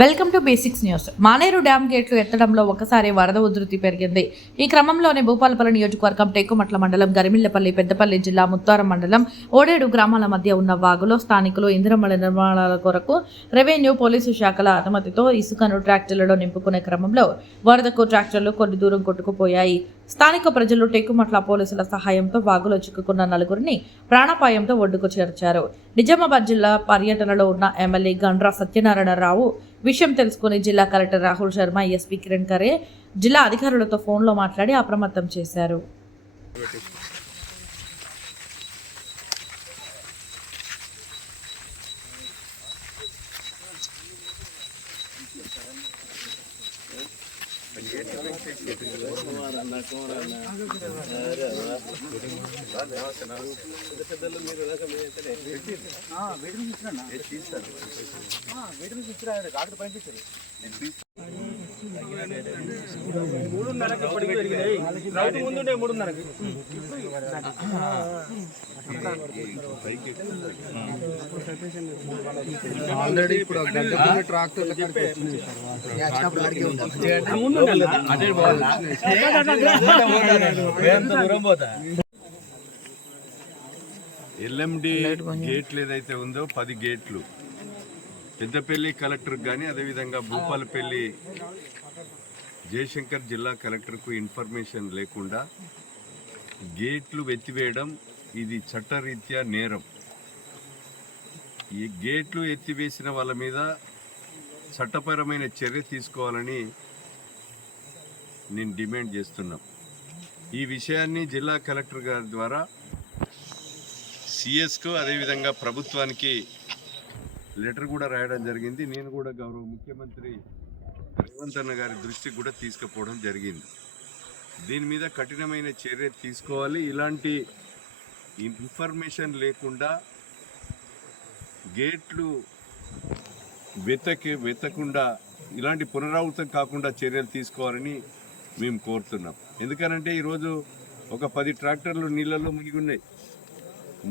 Welcome to basics news. Maneru dam గేట్లు ఎత్తడంలో ఒకసారి వరద ఉధృతి పెరిగింది. ఈ క్రమంలోనే భూపాలపల్లి నియోజకవర్గం టేకుమట్ల మండలం గరిమిల్లపల్లి పెద్దపల్లి జిల్లా ముత్తారం మండలం ఓడేడు గ్రామాల మధ్య ఉన్న వాగులో స్థానికులు ఇంద్రమల నిర్మాణాల కొరకు రెవెన్యూ పోలీసు శాఖల అనుమతితో ఇసుకను ట్రాక్టర్లలో నింపుకునే క్రమంలో వరదకు ట్రాక్టర్లు కొన్ని దూరం కొట్టుకుపోయాయి. స్థానిక ప్రజలు టేకుమట్ల పోలీసుల సహాయంతో వాగులో చిక్కుకున్న నలుగురిని ప్రాణాపాయంతో ఒడ్డుకు చేర్చారు. నిజామాబాద్ జిల్లా పర్యటనలో ఉన్న ఎమ్మెల్యే గండ్రా సత్యనారాయణరావు విషయం తెలుసుకుని జిల్లా కలెక్టర్ రాహుల్ శర్మ ఎస్పీ కిరణ్ ఖరే జిల్లా అధికారులతో ఫోన్లో మాట్లాడి అప్రమత్తం చేశారు. రైతు ముందుండే మూడున్నరకి ఆల్రెడీ ఇప్పుడు వచ్చింది సార్ దూరం పోతా. ఎల్ఎండి గేట్లు ఏదైతే ఉందో పది గేట్లు. పెద్దపల్లి కలెక్టర్ కానీ అదేవిధంగా భూపాలపల్లి జయశంకర్ జిల్లా కలెక్టర్కు ఇన్ఫర్మేషన్ లేకుండా గేట్లు ఎత్తివేయడం ఇది చట్టరీత్యా నేరం. ఈ గేట్లు ఎత్తివేసిన వాళ్ళ మీద చట్టపరమైన చర్య తీసుకోవాలని నేను డిమాండ్ చేస్తున్నా. ఈ విషయాన్ని జిల్లా కలెక్టర్ గారి ద్వారా సిఎస్కు అదేవిధంగా ప్రభుత్వానికి లెటర్ కూడా రాయడం జరిగింది. నేను కూడా గౌరవ ముఖ్యమంత్రి రేవంత్ అన్న గారి దృష్టికి కూడా తీసుకుపోవడం జరిగింది. దీని మీద కఠినమైన చర్య తీసుకోవాలి. ఇలాంటి ఇన్ఫర్మేషన్ లేకుండా గేట్లు వెతకి వెతకుండా ఇలాంటి పునరావృతం కాకుండా చర్యలు తీసుకోవాలని మేము కోరుతున్నాం. ఎందుకనంటే ఈరోజు ఒక పది ట్రాక్టర్లు నీళ్ళల్లో మునిగి ఉన్నాయి.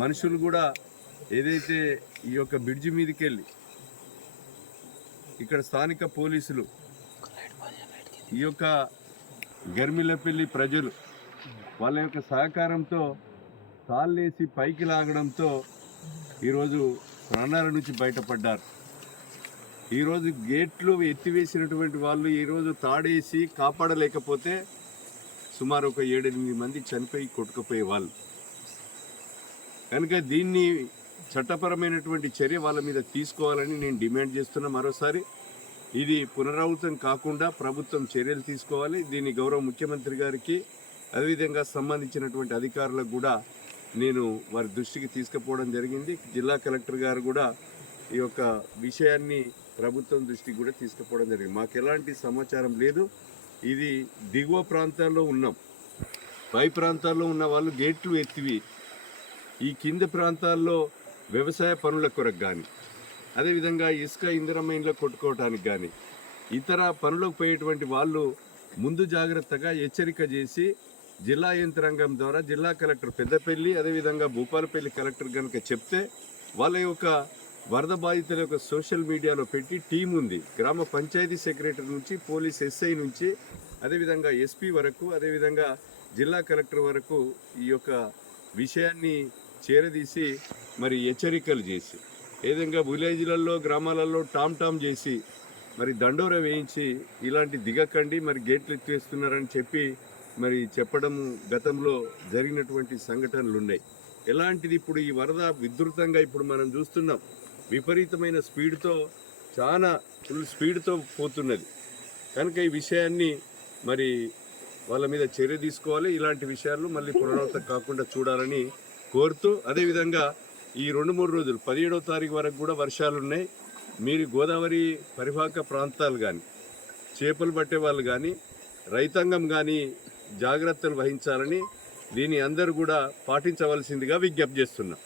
మనుషులు కూడా ఏదైతే ఈ యొక్క బ్రిడ్జి మీదకి వెళ్ళి ఇక్కడ స్థానిక పోలీసులు ఈ యొక్క గర్మిలపల్లి ప్రజలు వాళ్ళ యొక్క సహకారంతో తాళ్ళేసి పైకి లాగడంతో ఈరోజు ప్రాణాల నుంచి బయటపడ్డారు. ఈరోజు గేట్లు ఎత్తివేసినటువంటి వాళ్ళు ఈరోజు తాడేసి కాపాడలేకపోతే సుమారు ఒక ఏడెనిమిది మంది చనిపోయి కొట్టుకుపోయే వాళ్ళు. కనుక దీన్ని చట్టపరమైనటువంటి చర్య వాళ్ళ మీద తీసుకోవాలని నేను డిమాండ్ చేస్తున్నా. మరోసారి ఇది పునరావృతం కాకుండా ప్రభుత్వం చర్యలు తీసుకోవాలి. దీన్ని గౌరవ ముఖ్యమంత్రి గారికి అదేవిధంగా సంబంధించినటువంటి అధికారులకు కూడా నేను వారి దృష్టికి తీసుకుపోవడం జరిగింది. జిల్లా కలెక్టర్ గారు కూడా ఈ యొక్క విషయాన్ని ప్రభుత్వం దృష్టికి కూడా తీసుకుపోవడం జరిగింది. మాకు ఎలాంటి సమాచారం లేదు. ఇది దిగువ ప్రాంతాల్లో ఉన్నాం. పై ప్రాంతాల్లో ఉన్న వాళ్ళు గేట్లు ఎత్తివి. ఈ కింద ప్రాంతాల్లో వ్యవసాయ పనుల కొరకు కానీ అదేవిధంగా ఇసుక ఇందిరమైన్లో కొట్టుకోవటానికి కానీ ఇతర పనులకు పోయేటువంటి వాళ్ళు ముందు జాగ్రత్తగా హెచ్చరిక చేసి జిల్లా యంత్రాంగం ద్వారా జిల్లా కలెక్టర్ పెద్దపల్లి అదేవిధంగా భూపాలపల్లి కలెక్టర్ కనుక చెప్తే వాళ్ళ యొక్క వరద బాధితుల యొక్క సోషల్ మీడియాలో పెట్టి టీం ఉంది. గ్రామ పంచాయతీ సెక్రటరీ నుంచి పోలీస్ ఎస్ఐ నుంచి అదేవిధంగా ఎస్పీ వరకు అదేవిధంగా జిల్లా కలెక్టర్ వరకు ఈ యొక్క విషయాన్ని చేరదీసి మరి హెచ్చరికలు చేసి ఏ విధంగా విలేజ్లలో గ్రామాలలో టామ్ టామ్ చేసి మరి దండోర వేయించి ఇలాంటి దిగకండి మరి గేట్లు ఎత్తివేస్తున్నారని చెప్పి మరి చెప్పడం గతంలో జరిగినటువంటి సంఘటనలు ఉన్నాయి ఎలాంటిది ఇప్పుడు ఈ వరద విదృతంగా ఇప్పుడు మనం చూస్తున్నాం. విపరీతమైన స్పీడ్తో చాలా ఫుల్ స్పీడ్తో పోతున్నది. కనుక ఈ విషయాన్ని మరి వాళ్ళ మీద చర్య తీసుకోవాలి. ఇలాంటి విషయాలు మళ్ళీ పునరావృతం కాకుండా చూడాలని కోరుతూ అదేవిధంగా ఈ రెండు మూడు రోజులు పదిహేడవ తారీఖు వరకు కూడా వర్షాలు ఉన్నాయి. మీరు గోదావరి పరివాహక ప్రాంతాలు కానీ చేపలు పట్టే వాళ్ళు కానీ రైతాంగం కానీ జాగ్రత్తలు వహించాలని దీని అందరూ కూడా పాటించవలసిందిగా విజ్ఞప్తి చేస్తున్నాం.